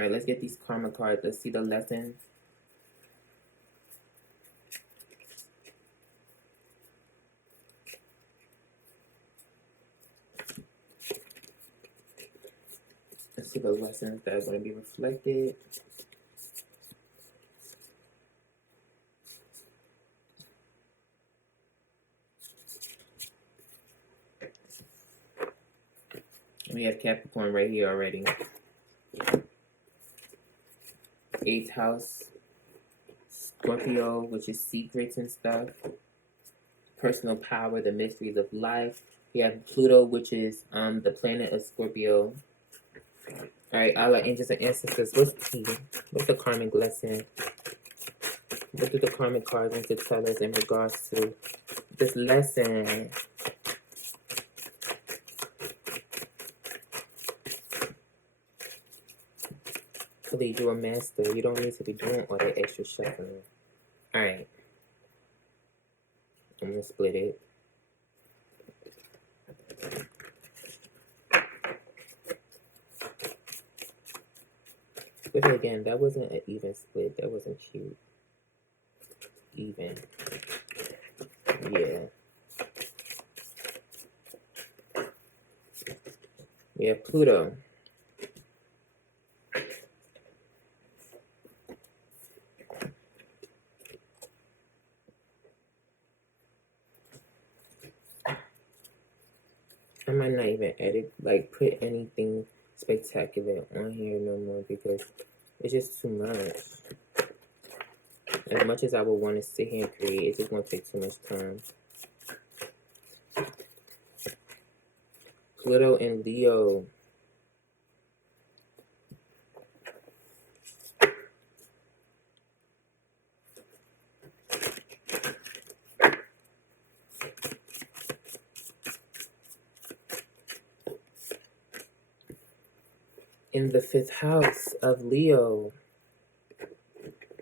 All right, let's get these karma cards. Let's see the lessons. Let's see the lessons that are going to be reflected. We have Capricorn right here already. 8th house, Scorpio, which is secrets and stuff. Personal power, the mysteries of life. We have Pluto, which is the planet of Scorpio. All right, all our angels and ancestors. What's the karmic lesson? What do the karmic cards want to tell us in regards to this lesson? Please, you're a master. You don't need to be doing all that extra shuffling. All right. I'm going to split it. Split it again. That wasn't an even split. That wasn't cute. Even. Yeah. We have Pluto. I might not even put anything spectacular on here no more because it's just too much. As much as I would want to sit here and create, it's just going to take too much time. Pluto and Leo. In the 5th house of Leo.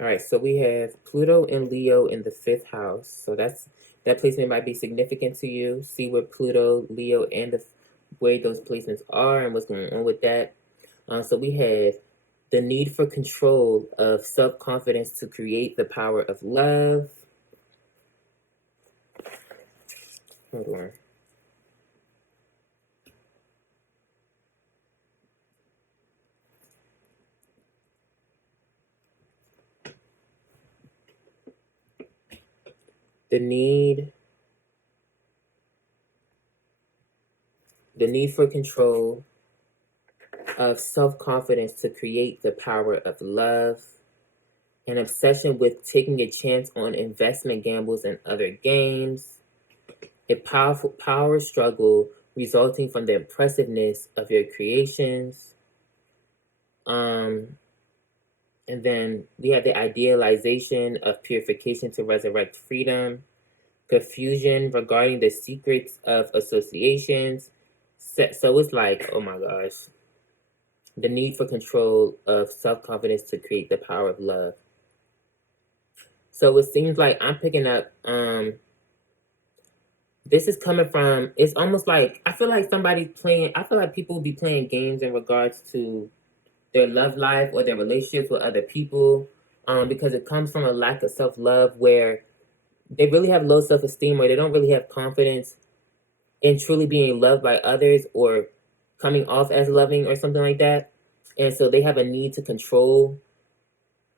All right, so we have Pluto and Leo in the 5th house. So that placement might be significant to you. See where Pluto, Leo, and where those placements are and what's going on with that. So we have the need for control of self-confidence to create the power of love. Hold on. The need for control of self-confidence to create the power of love, an obsession with taking a chance on investment gambles and other games, a powerful power struggle resulting from the impressiveness of your creations. And then we have the idealization of purification to resurrect freedom, confusion regarding the secrets of associations. So it's like, oh my gosh, the need for control of self-confidence to create the power of love. So it seems like I'm picking up, this is coming from, it's almost like, I feel like people will be playing games in regards to their love life or their relationships with other people, because it comes from a lack of self-love where they really have low self-esteem or they don't really have confidence in truly being loved by others or coming off as loving or something like that. And so they have a need to control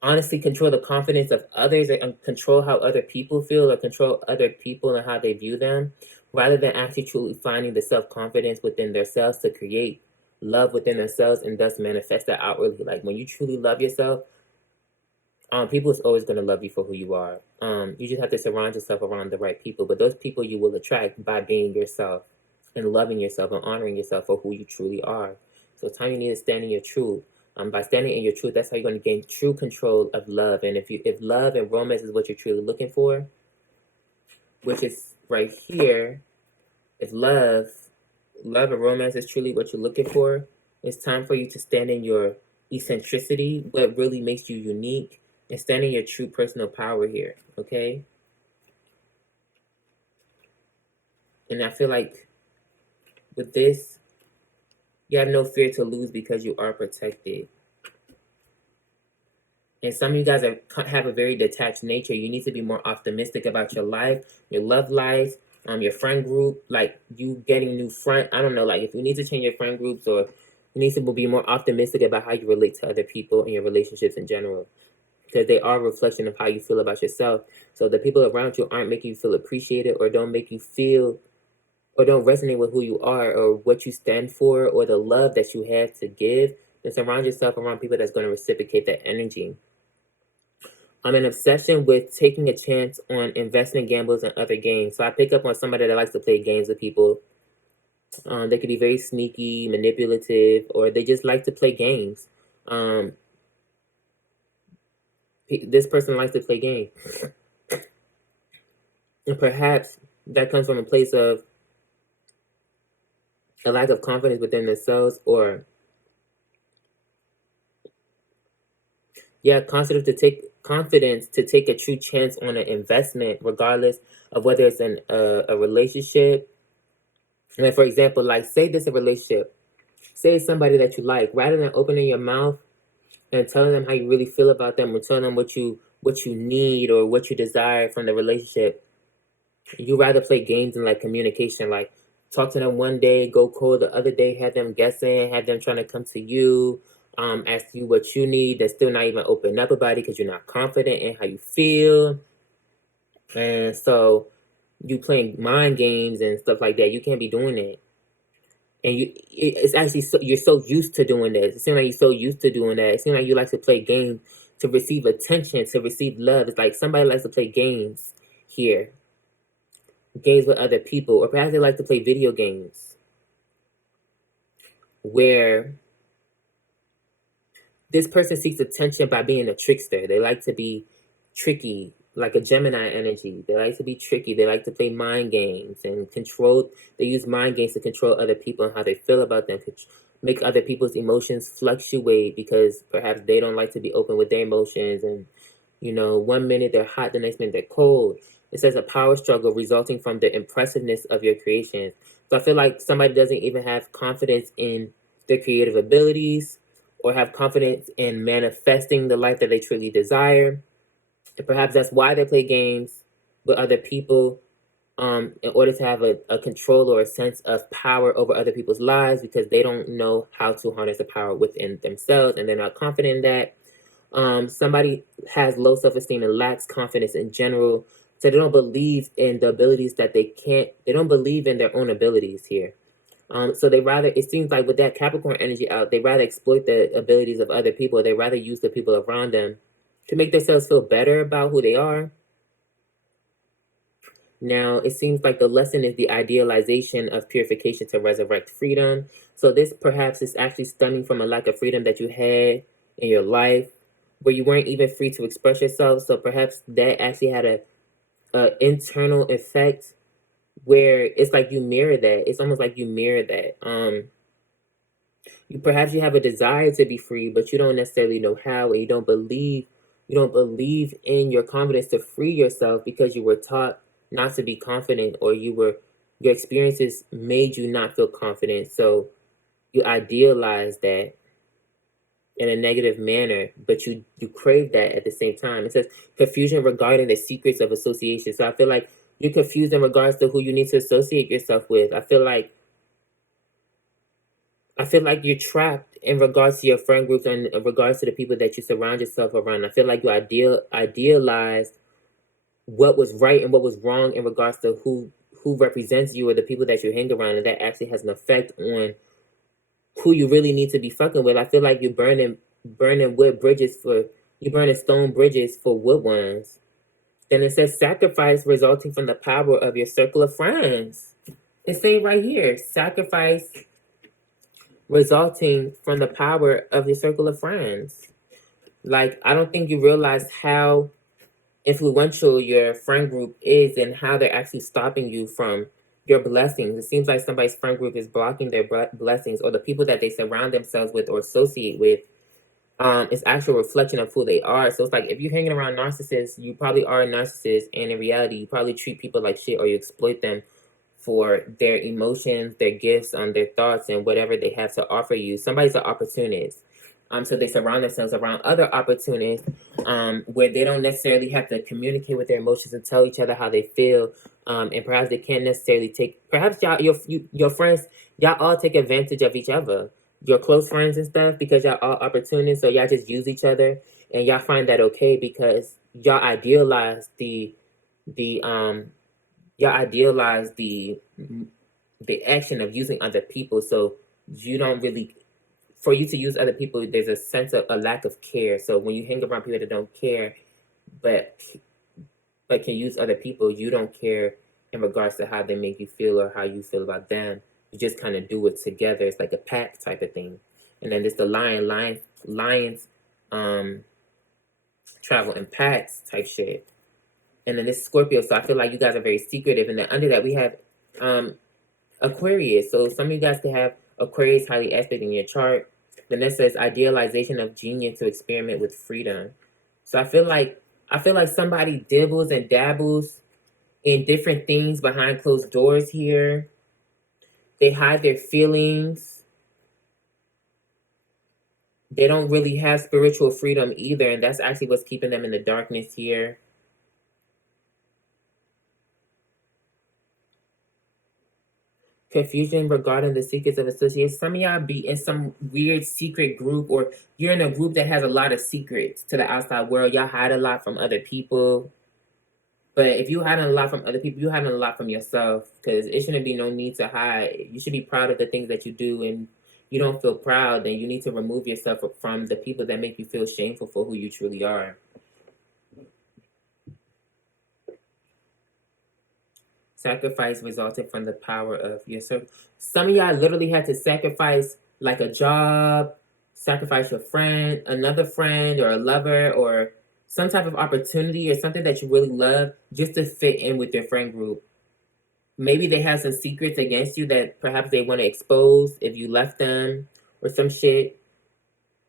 the confidence of others and control how other people feel or control other people and how they view them, rather than actually truly finding the self-confidence within themselves to create love within themselves and thus manifest that outwardly. Like when you truly love yourself, people is always going to love you for who you are. You just have to surround yourself around the right people, but those people you will attract by being yourself and loving yourself and honoring yourself for who you truly are. So it's time you need to stand in your truth. By standing in your truth, that's how you're going to gain true control of love. And if love and romance is what you're truly looking for, which is right here, if love and romance is truly what you're looking for, it's time for you to stand in your eccentricity, what really makes you unique, and stand in your true personal power here, okay? And I feel like with this, you have no fear to lose because you are protected. And some of you guys have a very detached nature. You need to be more optimistic about your life, your love life, your friend group, like you getting new friend. I don't know, like if you need to change your friend groups, or you need to be more optimistic about how you relate to other people and your relationships in general, because they are a reflection of how you feel about yourself. So the people around you aren't making you feel appreciated, or don't make you feel, or don't resonate with who you are or what you stand for or the love that you have to give. Then surround yourself around people that's going to reciprocate that energy. I'm an obsession with taking a chance on investment gambles and other games. So I pick up on somebody that likes to play games with people. They could be very sneaky, manipulative, or they just like to play games. Um, this person likes to play games. And perhaps that comes from a place of a lack of confidence within themselves, or confidence to take a true chance on an investment, regardless of whether it's a relationship. And for example, like say this is a relationship, say it's somebody that you like, rather than opening your mouth and telling them how you really feel about them, or telling them what you need or what you desire from the relationship, you rather play games in like communication, like talk to them one day, go cold the other day, have them guessing, have them trying to come to you, ask you what you need. They're still not even open up about it because you're not confident in how you feel. And so you playing mind games and stuff like that. You can't be doing it. And it's actually you're so used to doing this. It seems like you're so used to doing that. It seems like you like to play games to receive attention, to receive love. It's like somebody likes to play games here, games with other people, or perhaps they like to play video games where this person seeks attention by being a trickster. They like to be tricky, like a Gemini energy. They like to be tricky. They like to play mind games and control. They use mind games to control other people and how they feel about them, make other people's emotions fluctuate because perhaps they don't like to be open with their emotions. And, you know, one minute they're hot, the next minute they're cold. It says a power struggle resulting from the impressiveness of your creations. So I feel like somebody doesn't even have confidence in their creative abilities, or have confidence in manifesting the life that they truly desire. And perhaps that's why they play games with other people, in order to have a control or a sense of power over other people's lives, because they don't know how to harness the power within themselves and they're not confident in that. Somebody has low self-esteem and lacks confidence in general, so they don't believe in the abilities that they don't believe in their own abilities here. So they rather, it seems like with that Capricorn energy out, they rather exploit the abilities of other people. They rather use the people around them to make themselves feel better about who they are. Now, it seems like the lesson is the idealization of purification to resurrect freedom. So this perhaps is actually stemming from a lack of freedom that you had in your life, where you weren't even free to express yourself. So perhaps that actually had a internal effect where it's like you mirror that. It's almost like you mirror that. Perhaps you have a desire to be free, but you don't necessarily know how, and you don't believe in your confidence to free yourself because you were taught not to be confident, or your experiences made you not feel confident. So you idealize that in a negative manner, but you crave that at the same time. It says confusion regarding the secrets of association. So I feel like you're confused in regards to who you need to associate yourself with. I feel like you're trapped in regards to your friend groups and in regards to the people that you surround yourself around. I feel like you idealized what was right and what was wrong in regards to who represents you or the people that you hang around, and that actually has an effect on who you really need to be fucking with. I feel like you're burning stone bridges for wood ones. Then it says sacrifice resulting from the power of your circle of friends. It's saying right here, sacrifice resulting from the power of your circle of friends. Like, I don't think you realize how influential your friend group is and how they're actually stopping you from your blessings. It seems like somebody's friend group is blocking their blessings, or the people that they surround themselves with or associate with. It's actual reflection of who they are. So it's like if you're hanging around narcissists, you probably are a narcissist, and in reality, you probably treat people like shit, or you exploit them for their emotions, their gifts, their thoughts, and whatever they have to offer you. Somebody's an opportunist. So they surround themselves around other opportunists, where they don't necessarily have to communicate with their emotions and tell each other how they feel. And perhaps they can't necessarily perhaps your friends, y'all all take advantage of each other, your close friends and stuff, because y'all all opportunists, so y'all just use each other, and y'all find that okay because y'all idealize the y'all idealize the action of using other people. So you don't really, for you to use other people, there's a sense of a lack of care. So when you hang around people that don't care, but can use other people, you don't care in regards to how they make you feel or how you feel about them. You just kind of do it together. It's like a pack type of thing. And then there's the lions travel in packs type shit. And then this Scorpio, so I feel like you guys are very secretive. And then under that we have Aquarius. So some of you guys could have Aquarius highly aspect in your chart. Then it says idealization of genius to experiment with freedom. So I feel like somebody dibbles and dabbles in different things behind closed doors here. They hide their feelings. They don't really have spiritual freedom either, and that's actually what's keeping them in the darkness here. Confusion regarding the secrets of association. Some of y'all be in some weird secret group, or you're in a group that has a lot of secrets to the outside world. Y'all hide a lot from other people. But if you hiding a lot from other people, you hiding a lot from yourself, because it shouldn't be no need to hide. You should be proud of the things that you do, and you don't feel proud, then you need to remove yourself from the people that make you feel shameful for who you truly are. Sacrifice resulted from the power of your circle. Some of y'all literally had to sacrifice like a job, sacrifice your friend, another friend, or a lover, or some type of opportunity or something that you really love just to fit in with your friend group. Maybe they have some secrets against you that perhaps they want to expose if you left them or some shit.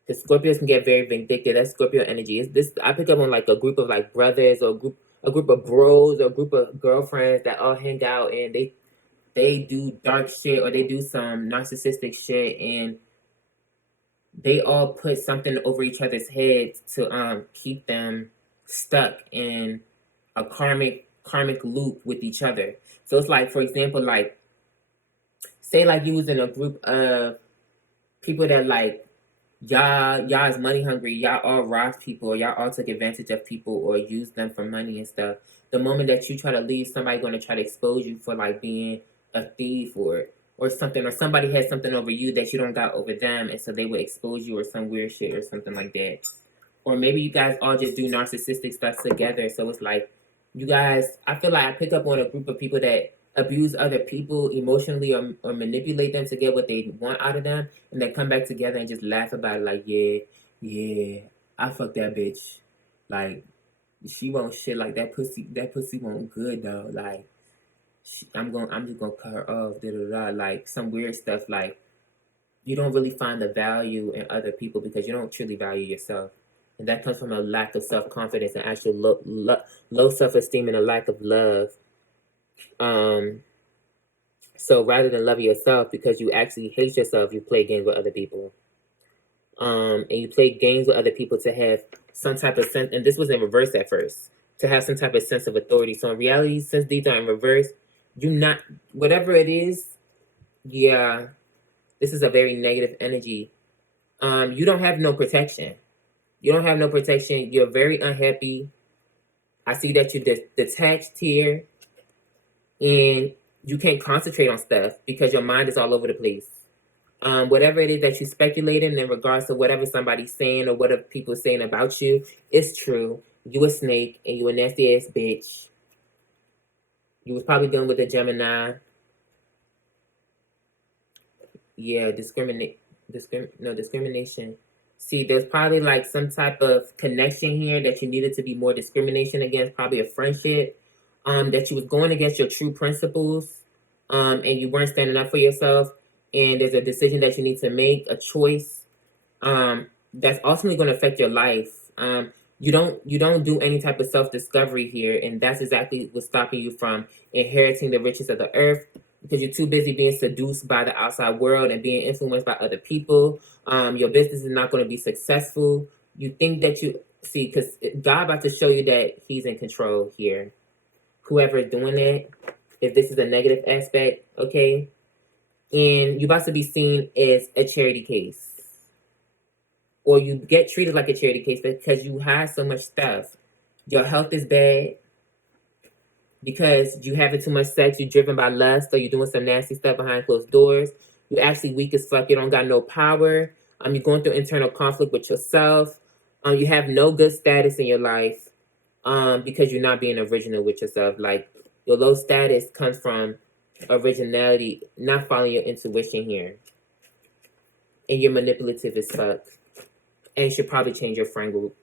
Because Scorpios can get very vindictive. That's Scorpio energy. I pick up on like a group of like brothers, or a group of bros, or a group of girlfriends that all hang out, and they do dark shit, or they do some narcissistic shit, and they all put something over each other's heads to keep them stuck in a karmic loop with each other. So it's like, for example, like say like you was in a group of people that like y'all is money hungry, y'all all robbed people, or y'all all took advantage of people or used them for money and stuff. The moment that you try to leave, somebody gonna try to expose you for like being a thief or something, or somebody has something over you that you don't got over them, and so they would expose you or some weird shit or something like that. Or maybe you guys all just do narcissistic stuff together, so it's like you guys, I feel like I pick up on a group of people that abuse other people emotionally, or manipulate them to get what they want out of them, and then come back together and just laugh about it like, yeah, I fucked that bitch. Like, she won't shit, like that pussy won't good though. Like, I'm just gonna cut her off, like some weird stuff. Like, you don't really find the value in other people because you don't truly value yourself. And that comes from a lack of self-confidence and actual low self-esteem and a lack of love. So rather than love yourself, because you actually hate yourself, you play games with other people. And you play games with other people to have some type of sense, and this was in reverse at first, to have some type of sense of authority. So in reality, since these are in reverse, whatever it is, yeah, this is a very negative energy. You don't have no protection. You don't have no protection. You're very unhappy. I see that you're detached here, and you can't concentrate on stuff because your mind is all over the place. Whatever it is that you speculating in regards to whatever somebody's saying or what people saying about you, it's true. You a snake, and you a nasty ass bitch. You was probably dealing with a Gemini. Yeah, discrimination. See, there's probably like some type of connection here that you needed to be more discrimination against, probably a friendship, that you was going against your true principles, and you weren't standing up for yourself, and there's a decision that you need to make, a choice, that's ultimately going to affect your life. You don't do any type of self-discovery here, and that's exactly what's stopping you from inheriting the riches of the earth, because you're too busy being seduced by the outside world and being influenced by other people. Your business is not going to be successful. You think that you see, because God about to show you that He's in control here. Whoever is doing it, if this is a negative aspect, okay, and you're about to be seen as a charity case, or you get treated like a charity case because you have so much stuff. Your health is bad because you having too much sex. You're driven by lust, or you're doing some nasty stuff behind closed doors. You're actually weak as fuck. You don't got no power. You're going through internal conflict with yourself. You have no good status in your life because you're not being original with yourself. Like, your low status comes from originality, not following your intuition here. And you're manipulative as fuck. And you should probably change your friend group.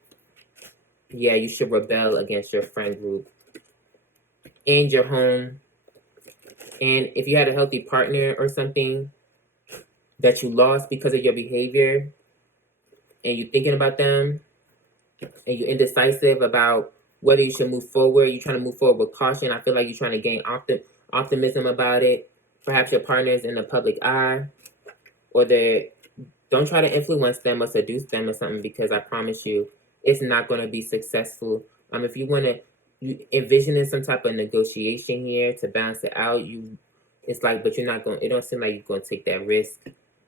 Yeah, you should rebel against your friend group and your home. And if you had a healthy partner or something that you lost because of your behavior, and you're thinking about them, and you're indecisive about whether you should move forward, you're trying to move forward with caution. I feel like you're trying to gain optimism about it. Perhaps your partner is in the public eye, or don't try to influence them or seduce them or something, because I promise you, it's not going to be successful. If you want to, you envisioning some type of negotiation here to balance it out. It's like, but you're not going. It don't seem like you're going to take that risk.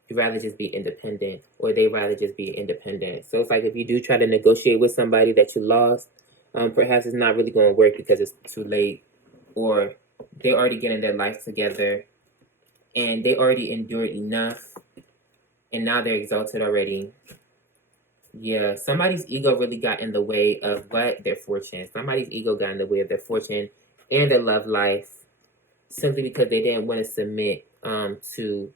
You'd rather just be independent, or they rather just be independent. So it's like, if you do try to negotiate with somebody that you lost, perhaps it's not really going to work because it's too late, or they're already getting their life together, and they already endured enough, and now they're exalted already. Yeah, somebody's ego really got in the way of their fortune. Somebody's ego got in the way of their fortune and their love life, simply because they didn't want to submit to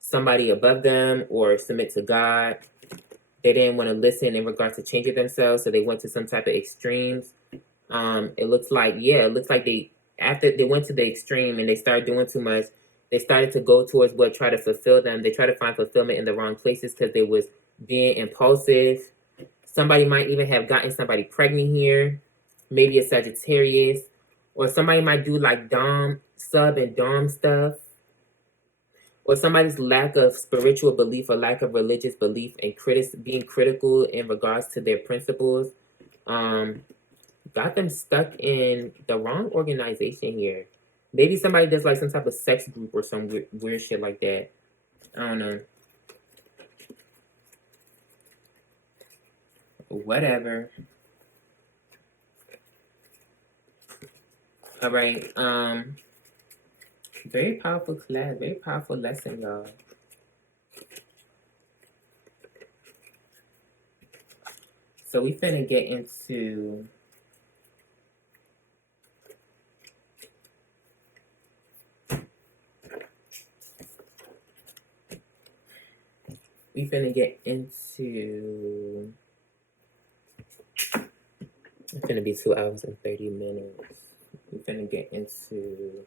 somebody above them or submit to God. They didn't want to listen in regards to changing themselves, so they went to some type of extremes. It looks like after they went to the extreme and they started doing too much, they started to go towards what tried to fulfill them. They tried to find fulfillment in the wrong places because they was being impulsive. Somebody might even have gotten somebody pregnant here, maybe a Sagittarius, or somebody might do like dom, sub and dom stuff, or somebody's lack of spiritual belief or lack of religious belief and being critical in regards to their principles, got them stuck in the wrong organization here. Maybe somebody does like some type of sex group or some weird shit like that. I don't know. Whatever. All right. Very powerful class. Very powerful lesson, y'all. So we finna get into it's gonna be 2 hours and 30 minutes. We're gonna get into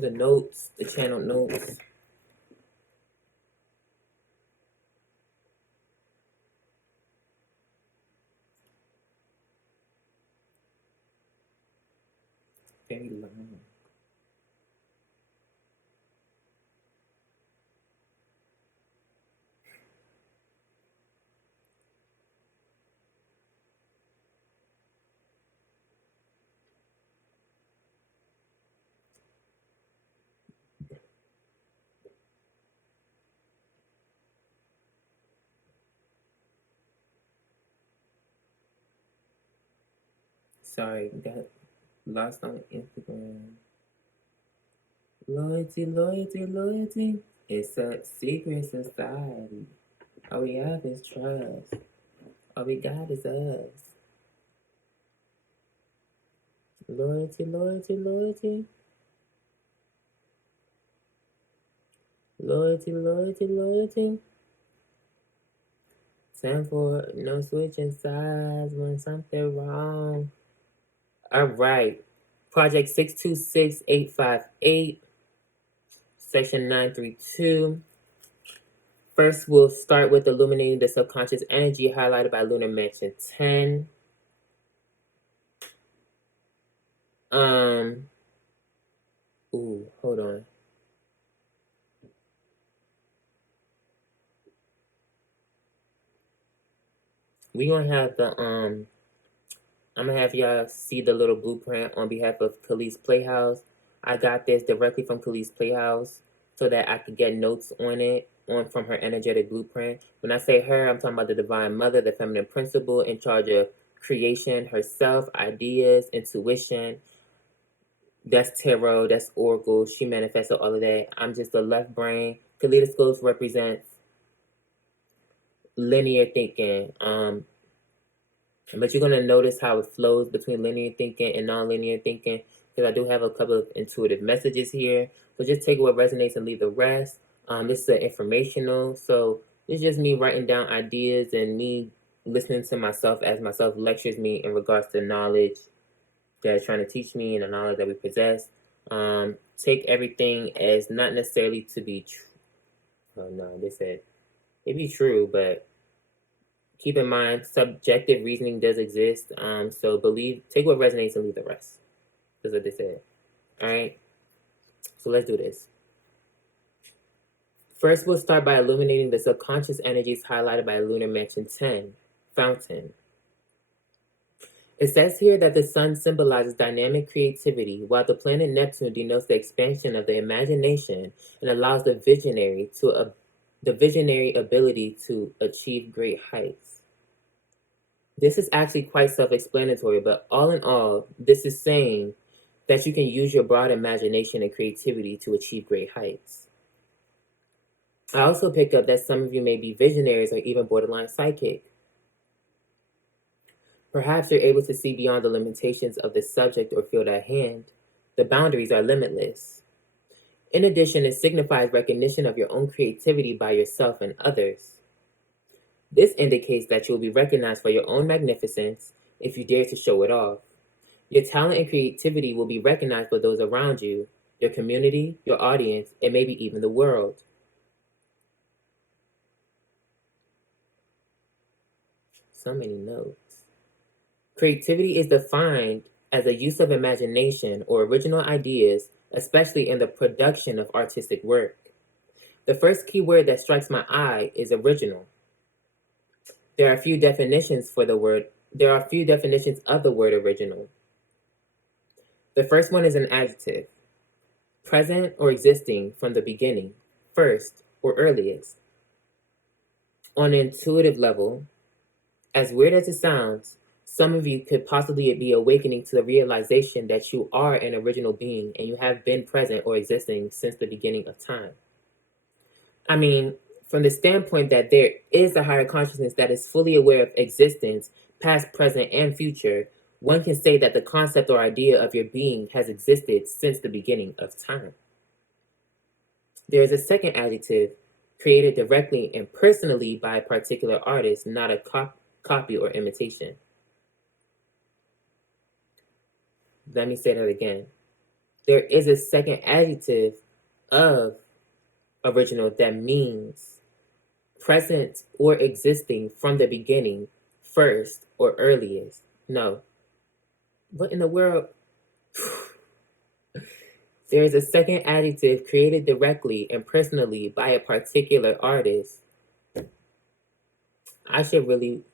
the notes, the channel notes. Very long. Sorry, got lost on Instagram. Loyalty, loyalty, loyalty. It's a secret society. All we have is trust. All we got is us. Loyalty, loyalty, loyalty. Loyalty, loyalty, loyalty. Stand for no switching sides when something wrong. All right. Project 626858, Section 932. First, we'll start with illuminating the subconscious energy highlighted by Lunar Mansion 10. Hold on. We gonna have the I'm gonna have y'all see the little blueprint on behalf of Khalees Playhouse. I got this directly from Khalees Playhouse so that I could get notes on it from her energetic blueprint. When I say her, I'm talking about the Divine Mother, the feminine principle in charge of creation herself, ideas, intuition. That's tarot, that's oracle. She manifested all of that. I'm just a left brain. Kaleidoscopes represents linear thinking. But you're gonna notice how it flows between linear thinking and non-linear thinking, because I do have a couple of intuitive messages here. So just take what resonates and leave the rest. This is informational, so it's just me writing down ideas and me listening to myself as myself lectures me in regards to knowledge that is trying to teach me and the knowledge that we possess. Take everything as not necessarily to be true. Oh no, they said it be true, but keep in mind subjective reasoning does exist. So take what resonates and leave the rest. That's what they said. All right. So let's do this. First, we'll start by illuminating the subconscious energies highlighted by Lunar Mansion 10, Fountain. It says here that the sun symbolizes dynamic creativity, while the planet Neptune denotes the expansion of the imagination and allows the visionary ability to achieve great heights. This is actually quite self-explanatory, but all in all, this is saying that you can use your broad imagination and creativity to achieve great heights. I also picked up that some of you may be visionaries or even borderline psychic. Perhaps you're able to see beyond the limitations of the subject or field at hand. The boundaries are limitless. In addition, it signifies recognition of your own creativity by yourself and others. This indicates that you will be recognized for your own magnificence if you dare to show it off. Your talent and creativity will be recognized by those around you, your community, your audience, and maybe even the world. So many notes. Creativity is defined as a use of imagination or original ideas, especially in the production of artistic work. The first key word that strikes my eye is original. There are a few definitions of the word original. The first one is an adjective, present or existing from the beginning, first or earliest. On an intuitive level, as weird as it sounds, some of you could possibly be awakening to the realization that you are an original being and you have been present or existing since the beginning of time. I mean, from the standpoint that there is a higher consciousness that is fully aware of existence, past, present, and future, one can say that the concept or idea of your being has existed since the beginning of time. There is a second adjective, created directly and personally by a particular artist, not a copy or imitation. Let me say that again. There is a second adjective of original that means present or existing from the beginning, first or earliest. No. What in the world? There is a second adjective created directly and personally by a particular artist. I should really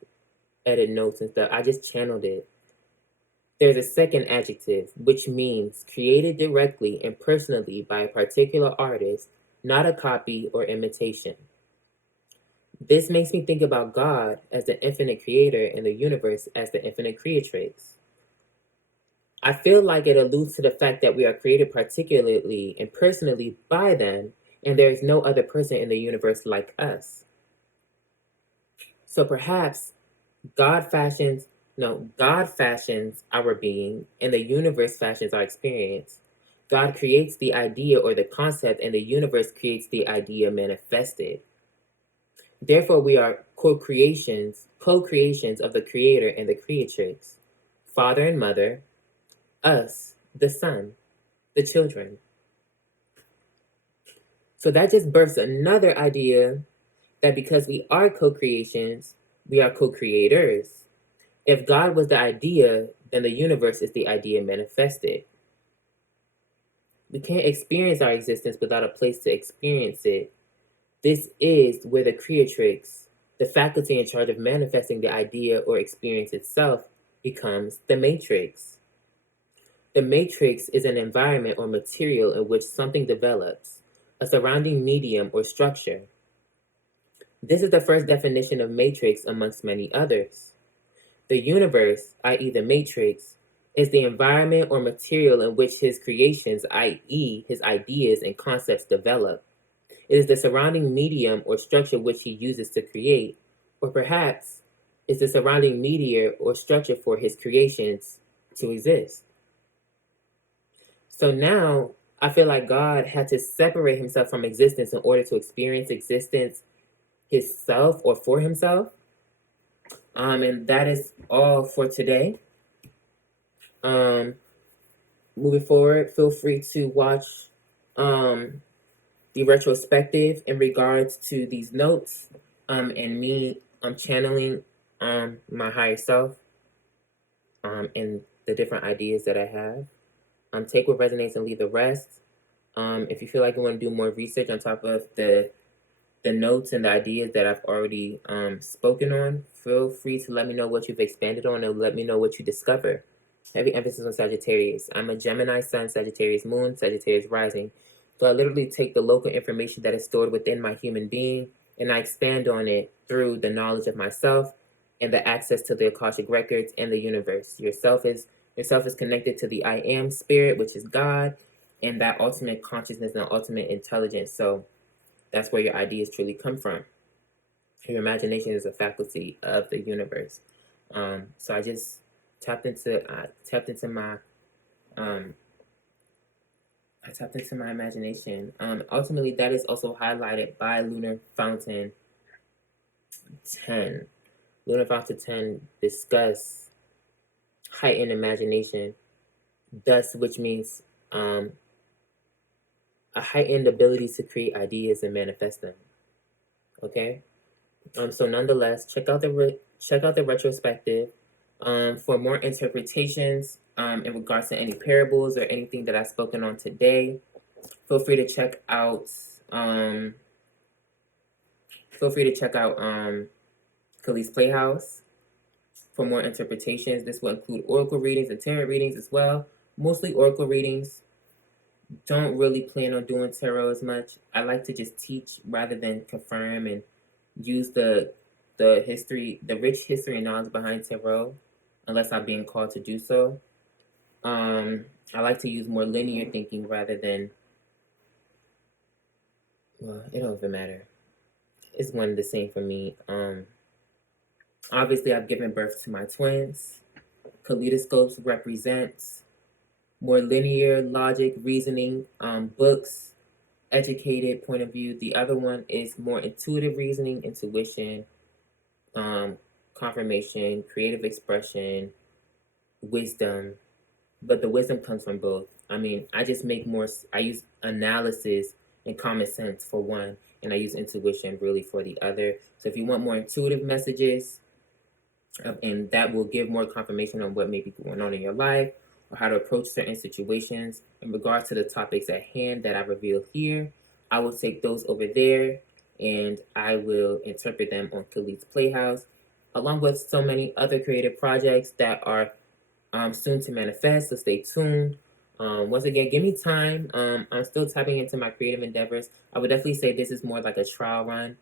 edit notes and stuff. I just channeled it. There's a second adjective, which means created directly and personally by a particular artist, not a copy or imitation. This makes me think about God as the infinite creator and the universe as the infinite creatrix. I feel like it alludes to the fact that we are created particularly and personally by them, and there is no other person in the universe like us. So perhaps God fashions our being, and the universe fashions our experience. God creates the idea or the concept, and the universe creates the idea manifested. Therefore, we are co-creations of the Creator and the Creatrix, Father and Mother, us, the Son, the children. So that just births another idea that because we are co-creations, we are co-creators. If God was the idea, then the universe is the idea manifested. We can't experience our existence without a place to experience it. This is where the creatrix, the faculty in charge of manifesting the idea or experience itself, becomes the matrix. The matrix is an environment or material in which something develops, a surrounding medium or structure. This is the first definition of matrix amongst many others. The universe, i.e., the matrix, is the environment or material in which his creations, i.e., his ideas and concepts, develop. It is the surrounding medium or structure which he uses to create, or perhaps is the surrounding media or structure for his creations to exist. So now I feel like God had to separate himself from existence in order to experience existence himself or for himself. And that is all for today. Moving forward, feel free to watch the retrospective in regards to these notes and me channeling my higher self and the different ideas that I have. Take what resonates and leave the rest. If you feel like you want to do more research on top of the notes and the ideas that I've already spoken on, feel free to let me know what you've expanded on and let me know what you discover. Heavy emphasis on Sagittarius. I'm a Gemini Sun, Sagittarius Moon, Sagittarius Rising. So I literally take the local information that is stored within my human being and I expand on it through the knowledge of myself and the access to the Akashic records and the universe. Yourself is connected to the I am spirit, which is God, and that ultimate consciousness and ultimate intelligence. So that's where your ideas truly come from. Your imagination is a faculty of the universe. So I just tapped into my imagination. Ultimately, that is also highlighted by Lunar Fountain 10. Lunar Fountain 10 discuss heightened imagination, thus, which means a heightened ability to create ideas and manifest them. Okay. So nonetheless, check out the retrospective. For more interpretations in regards to any parables or anything that I've spoken on today, feel free to check out Khalees Playhouse for more interpretations. This will include oracle readings and tarot readings as well. Mostly oracle readings. Don't really plan on doing tarot as much. I like to just teach rather than confirm and use the rich history and knowledge behind tarot, unless I'm being called to do so. I like to use more linear thinking rather than, well, it don't even matter. It's one and the same for me. Obviously, I've given birth to my twins. Kaleidoscopes represents more linear logic, reasoning, books, educated point of view. The other one is more intuitive reasoning, intuition, confirmation, creative expression, wisdom. But the wisdom comes from both. I mean, I use analysis and common sense for one, and I use intuition really for the other. So if you want more intuitive messages, and that will give more confirmation on what may be going on in your life, or how to approach certain situations in regards to the topics at hand that I reveal here, I will take those over there and I will interpret them on Khalees Playhouse, along with so many other creative projects that are soon to manifest, so stay tuned. Once again, give me time. I'm still tapping into my creative endeavors. I would definitely say this is more like a trial run.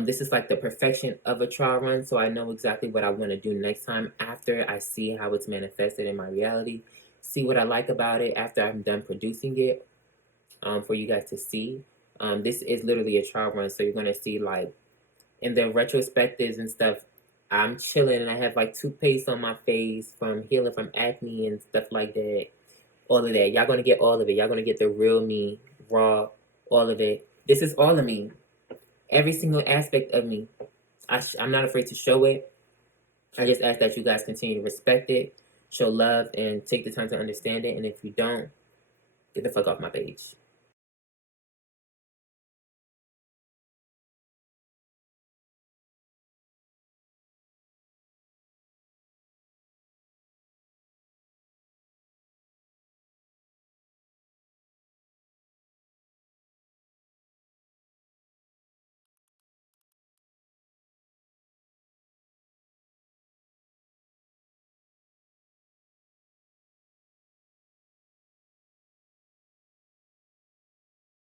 This is like the perfection of a trial run, so I know exactly what I want to do next time after I see how it's manifested in my reality. See what I like about it after I'm done producing it for you guys to see. This is literally a trial run, so you're going to see, like, in the retrospectives and stuff, I'm chilling and I have like toothpaste on my face from healing from acne and stuff like that. All of that. Y'all going to get all of it. Y'all going to get the real me, raw, all of it. This is all of me. Every single aspect of me. I'm not afraid to show it. I just ask that you guys continue to respect it, show love, and take the time to understand it. And if you don't, get the fuck off my page.